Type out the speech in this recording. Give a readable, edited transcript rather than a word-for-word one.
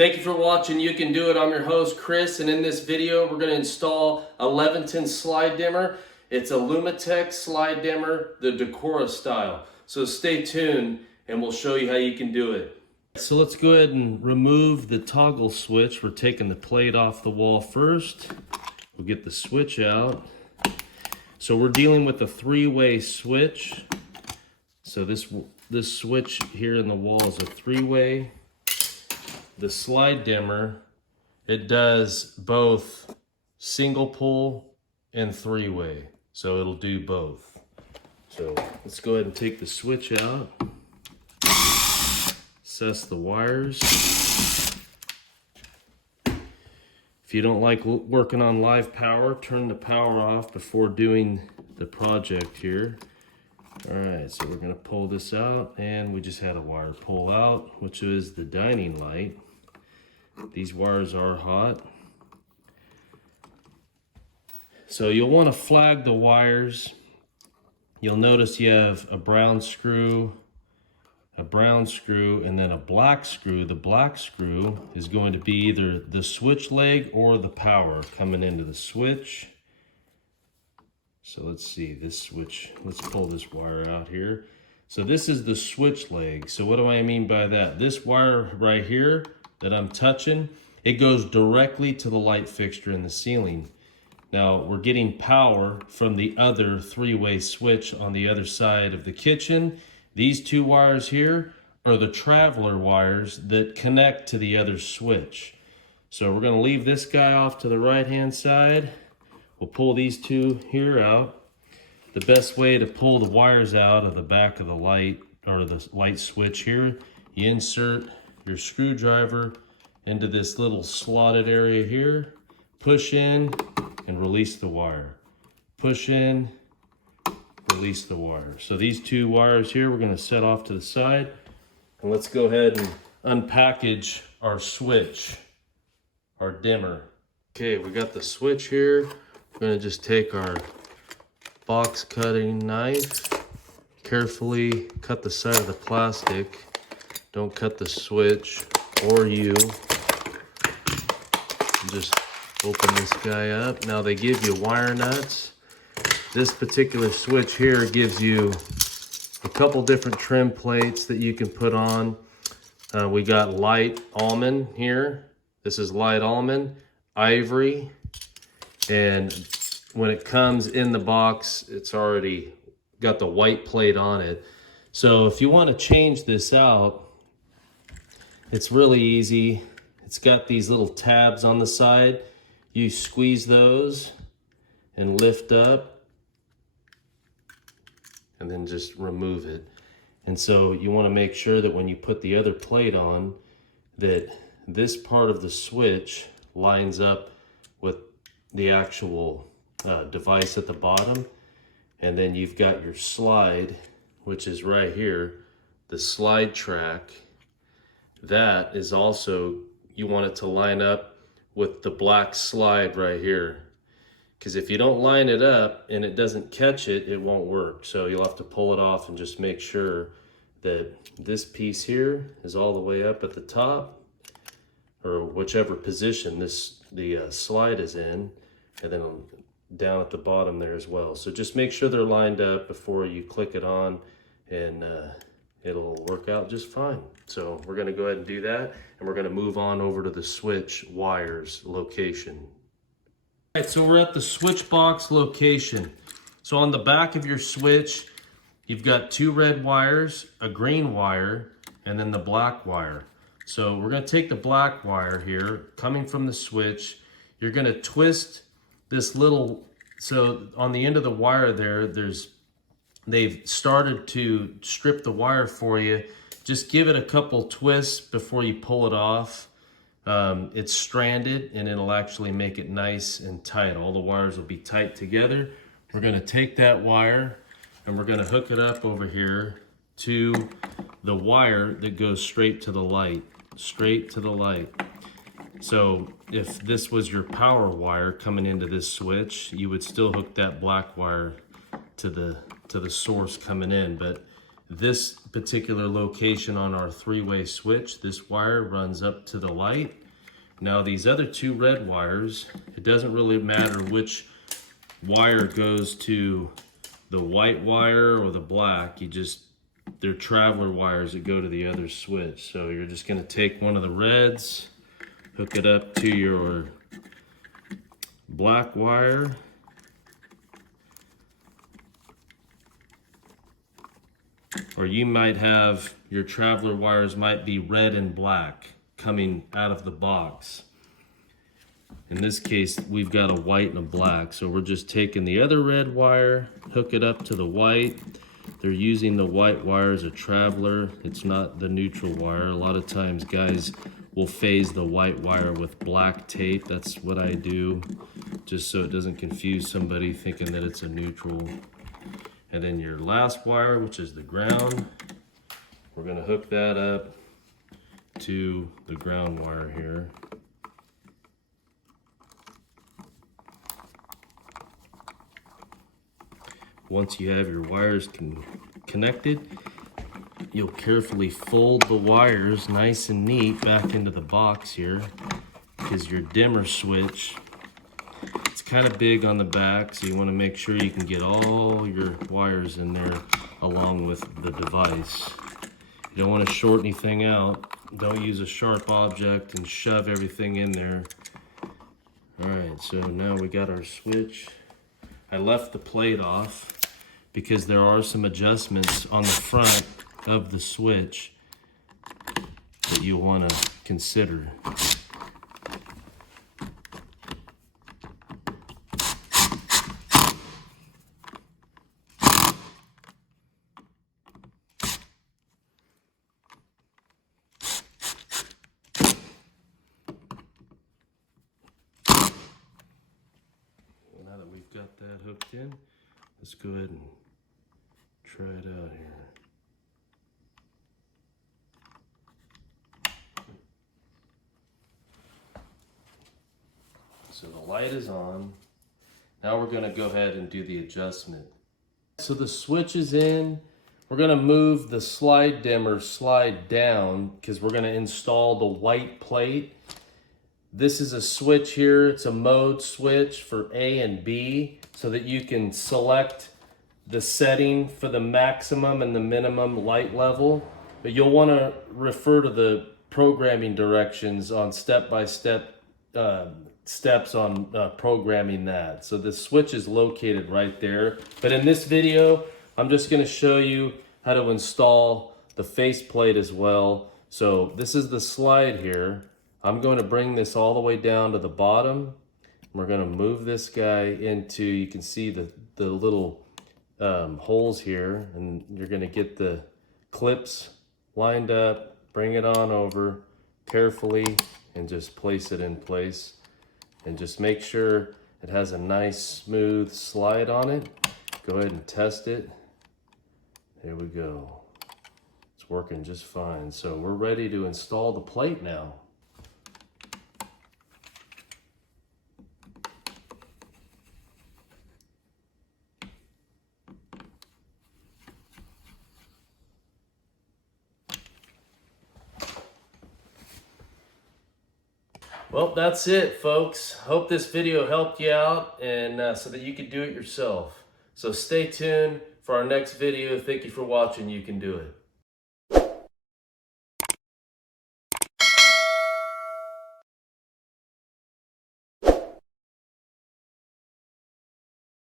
Thank you for watching You Can Do It. I'm your host, Chris, and in this video, we're going to install a Leviton slide dimmer. It's a Illumatech slide dimmer, the Decora style. So stay tuned, and we'll show you how you can do it. So let's go ahead and remove the toggle switch. We're taking the plate off the wall first. We'll get the switch out. So we're dealing with a three-way switch. So this switch here in the wall is a three-way. The slide dimmer, it does both single pull and three-way. So it'll do both. So let's go ahead and take the switch out. Assess the wires. If you don't like working on live power, turn the power off before doing the project here. All right, so we're gonna pull this out, and we just had a wire pull out, which is the dining light. These wires are hot. So you'll want to flag the wires. You'll notice you have a brown screw, and then a black screw. The black screw is going to be either the switch leg or the power coming into the switch. So let's see this switch. Let's pull this wire out here. So this is the switch leg. So what do I mean by that? This wire right here that I'm touching, it goes directly to the light fixture in the ceiling. Now we're getting power from the other three-way switch on the other side of the kitchen. These two wires here are the traveler wires that connect to the other switch. So we're gonna leave this guy off to the right-hand side. We'll pull these two here out. The best way to pull the wires out of the back of the light, or the light switch here, you insert your screwdriver into this little slotted area here, push in and release the wire. Push in, release the wire. So these two wires here, we're gonna set off to the side, and let's go ahead and unpackage our switch, our dimmer. Okay, we got the switch here. We're gonna just take our box cutting knife, carefully cut the side of the plastic. Don't cut the switch or you. Just open this guy up. Now they give you wire nuts. This particular switch here gives you a couple different trim plates that you can put on. We got light almond here. This is light almond, ivory, and when it comes in the box, it's already got the white plate on it. So if you want to change this out, it's really easy. It's got these little tabs on the side. You squeeze those and lift up and then just remove it. And so you want to make sure that when you put the other plate on, that this part of the switch lines up with the actual device at the bottom. And then you've got your slide, which is right here, the slide track. That is also, you want it to line up with the black slide right here. Because if you don't line it up and it doesn't catch it, it won't work. So you'll have to pull it off and just make sure that this piece here is all the way up at the top, or whichever position the slide is in, and then down at the bottom there as well. So just make sure they're lined up before you click it on, and it'll work out just fine. So we're gonna go ahead and do that, and we're gonna move on over to the switch wires location. All right, so we're at the switch box location. So on the back of your switch, you've got two red wires, a green wire, and then the black wire. So we're gonna take the black wire here, coming from the switch. You're gonna twist this little, so on the end of the wire there, they've started to strip the wire for you. Just give it a couple twists before you pull it off. It's stranded, and it'll actually make it nice and tight. All the wires will be tight together. We're gonna take that wire and we're gonna hook it up over here to the wire that goes straight to the light, So if this was your power wire coming into this switch, you would still hook that black wire to the source coming in. But this particular location on our three-way switch, this wire runs up to the light. Now these other two red wires, it doesn't really matter which wire goes to the white wire or the black. They're traveler wires that go to the other switch. So you're just gonna take one of the reds, hook it up to your black wire. Or you might have, your traveler wires might be red and black coming out of the box. In this case, we've got a white and a black. So we're just taking the other red wire, hook it up to the white. They're using the white wire as a traveler. It's not the neutral wire. A lot of times guys will phase the white wire with black tape. That's what I do, just so it doesn't confuse somebody thinking that it's a neutral. And then your last wire, which is the ground, we're gonna hook that up to the ground wire here. Once you have your wires connected, you'll carefully fold the wires nice and neat back into the box here, because your dimmer switch, it's kind of big on the back, so you want to make sure you can get all your wires in there along with the device. You don't want to short anything out. Don't use a sharp object and shove everything in there. Alright, so now we got our switch. I left the plate off because there are some adjustments on the front of the switch that you'll want to consider. Now that we've got that hooked in, let's go ahead and try it out here. So the light is on. Now we're going to go ahead and do the adjustment. So the switch is in. We're going to move the slide dimmer slide down because we're going to install the white plate. This is a switch here. It's a mode switch for A and B so that you can select the setting for the maximum and the minimum light level. But you'll want to refer to the programming directions on step-by-step steps on programming that. So the switch is located right there. But in this video, I'm just going to show you how to install the faceplate as well. So this is the slide here. I'm going to bring this all the way down to the bottom. We're going to move this guy into, you can see the little holes here, and you're going to get the clips lined up, bring it on over carefully, and just place it in place. And just make sure it has a nice smooth slide on it. Go ahead and test it. There we go. It's working just fine. So we're ready to install the plate now. Well, that's it, folks. Hope this video helped you out and so that you could do it yourself. So stay tuned for our next video. Thank you for watching. You can do it.